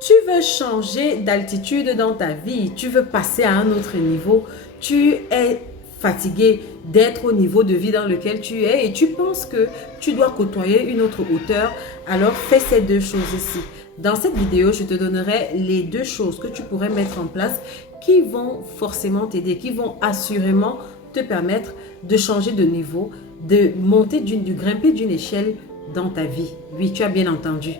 Tu veux changer d'altitude dans ta vie, tu veux passer à un autre niveau, tu es fatigué d'être au niveau de vie dans lequel tu es et tu penses que tu dois côtoyer une autre hauteur, alors fais ces deux choses-ci. Dans cette vidéo, je te donnerai les deux choses que tu pourrais mettre en place qui vont forcément t'aider, qui vont assurément te permettre de changer de niveau, de monter, de grimper d'une échelle dans ta vie. Oui, tu as bien entendu.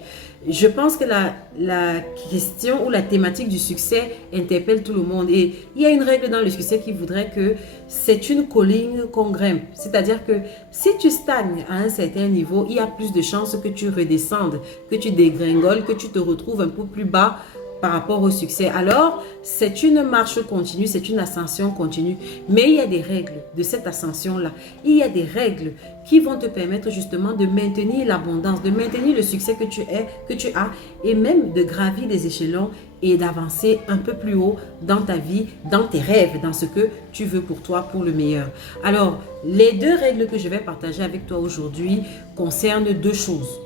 Je pense que la question ou la thématique du succès interpelle tout le monde. Et il y a une règle dans le succès qui voudrait que c'est une colline qu'on grimpe. C'est-à-dire que si tu stagnes à un certain niveau, il y a plus de chances que tu redescendes, que tu dégringoles, que tu te retrouves un peu plus bas par rapport au succès. Alors, c'est une marche continue, c'est une ascension continue. Mais il y a des règles de cette ascension-là. Il y a des règles qui vont te permettre justement de maintenir l'abondance, de maintenir le succès que tu as et même de gravir les échelons et d'avancer un peu plus haut dans ta vie, dans tes rêves, dans ce que tu veux pour toi, pour le meilleur. Alors, les deux règles que je vais partager avec toi aujourd'hui concernent deux choses.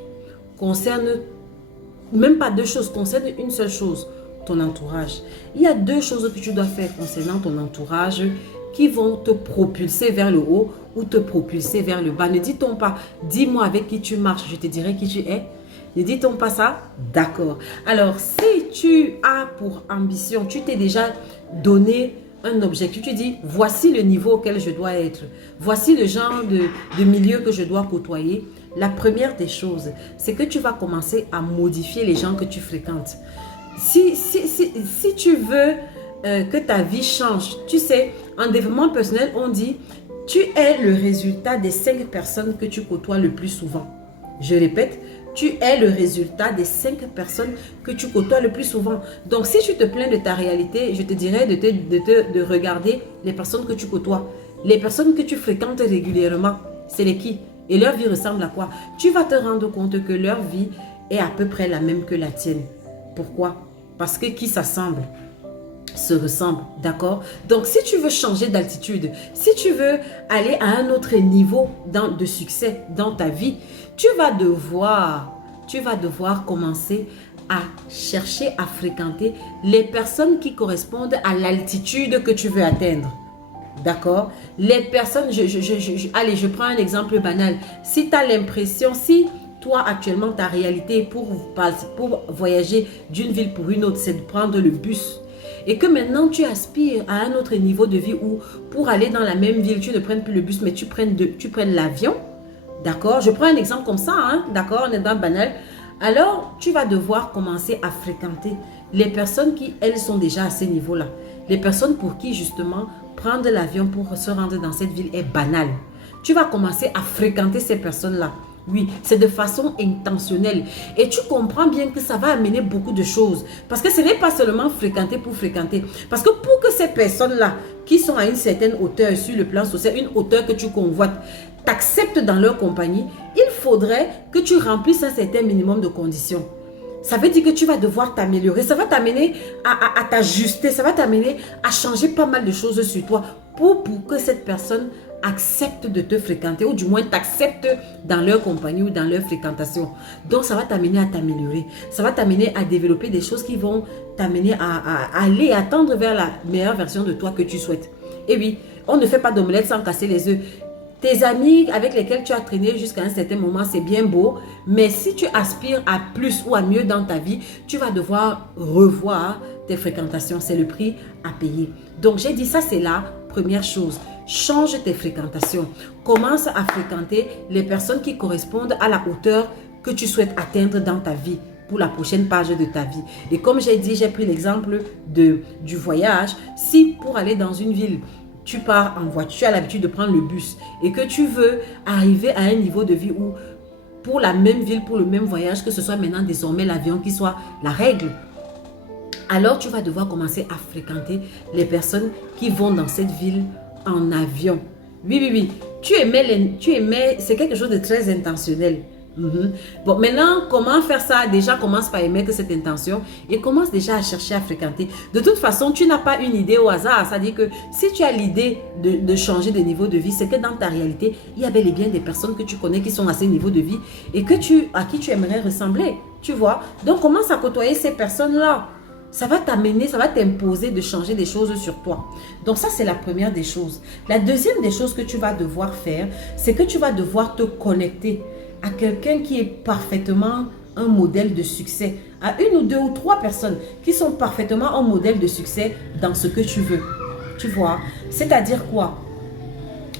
Même pas deux choses, concerne une seule chose, ton entourage. Il y a deux choses que tu dois faire concernant ton entourage qui vont te propulser vers le haut ou te propulser vers le bas. Ne dit-on pas, dis-moi avec qui tu marches, je te dirai qui tu es. Ne dit-on pas ça? D'accord. Alors, si tu as pour ambition, tu t'es déjà donné un objectif, tu dis, voici le niveau auquel je dois être, voici le genre de milieu que je dois côtoyer. La première des choses, c'est que tu vas commencer à modifier les gens que tu fréquentes. Si tu veux que ta vie change, tu sais, en développement personnel, on dit, tu es le résultat des 5 personnes que tu côtoies le plus souvent. Je répète, tu es le résultat des 5 personnes que tu côtoies le plus souvent. Donc, si tu te plains de ta réalité, je te dirais de regarder les personnes que tu côtoies. Les personnes que tu fréquentes régulièrement, c'est les qui? Et leur vie ressemble à quoi? Tu vas te rendre compte que leur vie est à peu près la même que la tienne. Pourquoi? Parce que qui s'assemble se ressemble, d'accord? Donc, si tu veux changer d'altitude, si tu veux aller à un autre niveau de succès dans ta vie, tu vas devoir commencer à chercher à fréquenter les personnes qui correspondent à l'altitude que tu veux atteindre. D'accord? Les personnes, allez, je prends un exemple banal. Si tu as l'impression, si toi actuellement ta réalité pour voyager d'une ville pour une autre, c'est de prendre le bus et que maintenant tu aspires à un autre niveau de vie où pour aller dans la même ville, tu ne prennes plus le bus mais tu prennes l'avion. D'accord? Je prends un exemple comme ça, hein? D'accord? On est dans le banal. Alors, tu vas devoir commencer à fréquenter les personnes qui, elles, sont déjà à ce niveau-là. Les personnes pour qui, justement, prendre l'avion pour se rendre dans cette ville est banal. Tu vas commencer à fréquenter ces personnes-là. Oui, c'est de façon intentionnelle. Et tu comprends bien que ça va amener beaucoup de choses. Parce que ce n'est pas seulement fréquenter pour fréquenter. Parce que pour que ces personnes-là, qui sont à une certaine hauteur sur le plan social, une hauteur que tu convoites, t'acceptent dans leur compagnie, il faudrait que tu remplisses un certain minimum de conditions. Ça veut dire que tu vas devoir t'améliorer. Ça va t'amener à t'ajuster. Ça va t'amener à changer pas mal de choses sur toi pour que cette personne accepte de te fréquenter ou du moins t'accepte dans leur compagnie ou dans leur fréquentation. Donc, ça va t'amener à t'améliorer. Ça va t'amener à développer des choses qui vont t'amener à aller, à tendre vers la meilleure version de toi que tu souhaites. Et oui, on ne fait pas d'omelette sans casser les œufs. Tes amis avec lesquels tu as traîné jusqu'à un certain moment, c'est bien beau. Mais si tu aspires à plus ou à mieux dans ta vie, tu vas devoir revoir tes fréquentations. C'est le prix à payer. Donc, j'ai dit ça, c'est la première chose. Change tes fréquentations. Commence à fréquenter les personnes qui correspondent à la hauteur que tu souhaites atteindre dans ta vie pour la prochaine page de ta vie. Et comme j'ai dit, j'ai pris l'exemple du voyage. Si pour aller dans une ville, tu pars en voiture, tu as l'habitude de prendre le bus et que tu veux arriver à un niveau de vie où pour la même ville, pour le même voyage, que ce soit maintenant désormais l'avion qui soit la règle, alors tu vas devoir commencer à fréquenter les personnes qui vont dans cette ville en avion. Oui, oui, oui. Tu aimais, c'est quelque chose de très intentionnel. Bon, maintenant, comment faire ça? Déjà, commence par émettre cette intention et commence déjà à chercher à fréquenter. De toute façon, tu n'as pas une idée au hasard. C'est-à-dire que si tu as l'idée de changer de niveau de vie, c'est que dans ta réalité, il y a bel et bien des personnes que tu connais qui sont à ce niveau de vie et à qui tu aimerais ressembler. Tu vois? Donc, commence à côtoyer ces personnes-là. Ça va t'amener, ça va t'imposer de changer des choses sur toi. Donc ça, c'est la première des choses. La deuxième des choses que tu vas devoir faire, c'est que tu vas devoir te connecter à quelqu'un qui est parfaitement un modèle de succès, à une ou deux ou trois personnes qui sont parfaitement un modèle de succès dans ce que tu veux. Tu vois? C'est-à-dire quoi?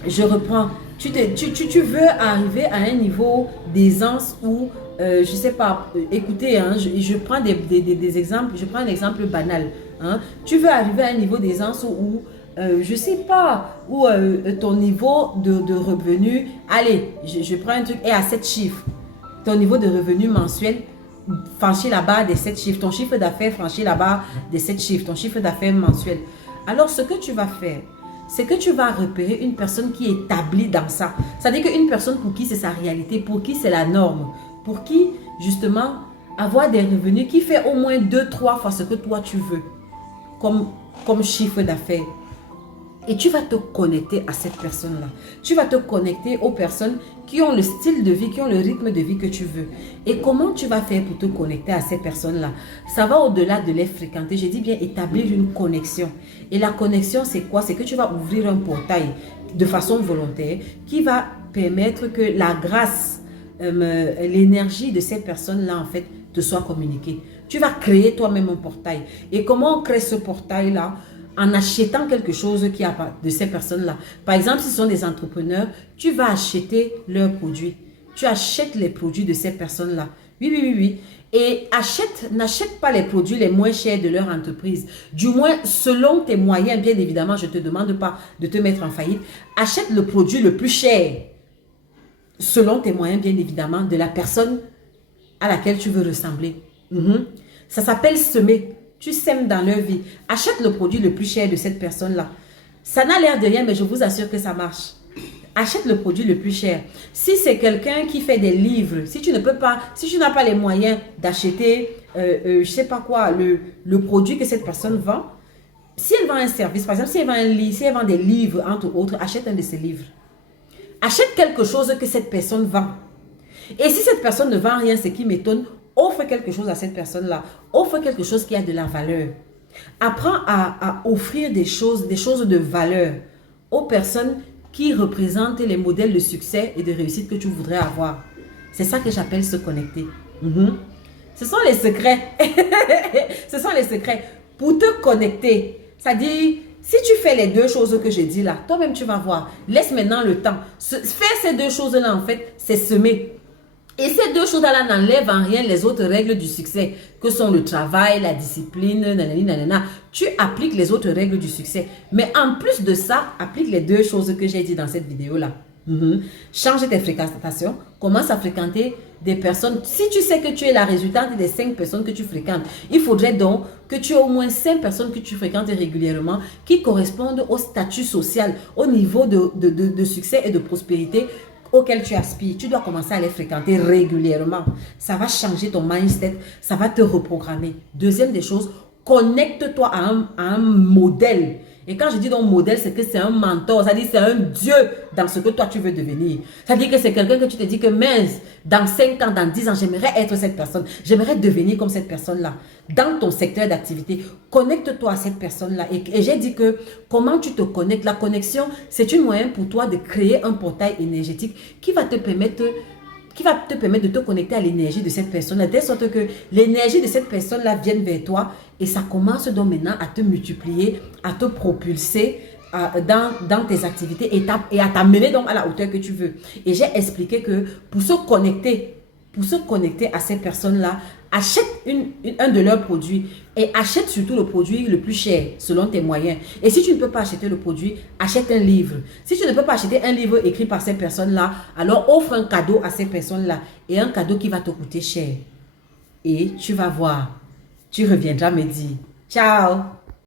Je reprends. Tu veux arriver à un niveau d'aisance où, je ne sais pas, écoutez, hein, je prends des exemples, je prends un exemple banal. Hein. Tu veux arriver à un niveau d'aisance où je ne sais pas, où ton niveau de revenu, allez, je prends un truc, est à 7 chiffres. Ton niveau de revenu mensuel franchit la barre des 7 chiffres. Ton chiffre d'affaires franchit la barre des 7 chiffres. Ton chiffre d'affaires mensuel. Alors, ce que tu vas faire, c'est que tu vas repérer une personne qui est établie dans ça. C'est-à-dire qu'une personne pour qui c'est sa réalité, pour qui c'est la norme, pour qui, justement, avoir des revenus qui fait au moins 2-3 fois ce que toi tu veux comme chiffre d'affaires. Et tu vas te connecter à cette personne-là. Tu vas te connecter aux personnes qui ont le style de vie, qui ont le rythme de vie que tu veux. Et comment tu vas faire pour te connecter à ces personnes-là? Ça va au-delà de les fréquenter. J'ai dit bien établir une connexion. Et la connexion, c'est quoi? C'est que tu vas ouvrir un portail de façon volontaire qui va permettre que la grâce, l'énergie de ces personnes-là, en fait, te soit communiquée. Tu vas créer toi-même un portail. Et comment on crée ce portail-là? En achetant quelque chose qui a de ces personnes-là. Par exemple, si ce sont des entrepreneurs, tu vas acheter leurs produits. Tu achètes les produits de ces personnes-là. Oui. Et n'achète pas les produits les moins chers de leur entreprise. Du moins, selon tes moyens, bien évidemment, je ne te demande pas de te mettre en faillite. Achète le produit le plus cher. Selon tes moyens, bien évidemment, de la personne à laquelle tu veux ressembler. Ça s'appelle semer. Tu sèmes dans leur vie. Achète le produit le plus cher de cette personne-là. Ça n'a l'air de rien, mais je vous assure que ça marche. Achète le produit le plus cher. Si c'est quelqu'un qui fait des livres, si tu n'as pas les moyens d'acheter, je ne sais pas quoi, le produit que cette personne vend, si elle vend un service, par exemple, si elle vend un livre, si elle vend des livres, entre autres, achète un de ses livres. Achète quelque chose que cette personne vend. Et si cette personne ne vend rien, ce qui m'étonne, offre quelque chose à cette personne-là. Offre quelque chose qui a de la valeur. Apprends à offrir des choses de valeur aux personnes qui représentent les modèles de succès et de réussite que tu voudrais avoir. C'est ça que j'appelle se connecter. Ce sont les secrets. Ce sont les secrets. Pour te connecter, c'est-à-dire, si tu fais les deux choses que j'ai dit là, toi-même tu vas voir. Laisse maintenant le temps. Faire ces deux choses-là, en fait, c'est semer. Et ces deux choses-là n'enlèvent en rien les autres règles du succès, que sont le travail, la discipline, nanana. Tu appliques les autres règles du succès. Mais en plus de ça, applique les deux choses que j'ai dit dans cette vidéo-là. Change tes fréquentations. Commence à fréquenter des personnes. Si tu sais que tu es la résultante des 5 personnes que tu fréquentes, il faudrait donc que tu aies au moins 5 personnes que tu fréquentes régulièrement qui correspondent au statut social, au niveau de succès et de prospérité auquel tu aspires. Tu dois commencer à les fréquenter régulièrement. Ça va changer ton mindset, ça va te reprogrammer. Deuxième des choses, connecte-toi à un modèle. Et quand je dis donc modèle, c'est que c'est un mentor, c'est-à-dire c'est un dieu dans ce que toi tu veux devenir. C'est-à-dire que c'est quelqu'un que tu te dis que mince, dans 5 ans, dans 10 ans, j'aimerais être cette personne. J'aimerais devenir comme cette personne-là. Dans ton secteur d'activité, connecte-toi à cette personne-là. Et j'ai dit que comment tu te connectes, la connexion, c'est un moyen pour toi de créer un portail énergétique qui va te permettre de te connecter à l'énergie de cette personne-là, de sorte que l'énergie de cette personne-là vienne vers toi et ça commence donc maintenant à te multiplier, à te propulser dans tes activités et à t'amener donc à la hauteur que tu veux. Et j'ai expliqué que pour se connecter à ces personnes-là, achète un de leurs produits et achète surtout le produit le plus cher selon tes moyens. Et si tu ne peux pas acheter le produit, achète un livre. Si tu ne peux pas acheter un livre écrit par ces personnes-là, alors offre un cadeau à ces personnes-là et un cadeau qui va te coûter cher. Et tu vas voir, tu reviendras me dire. Ciao!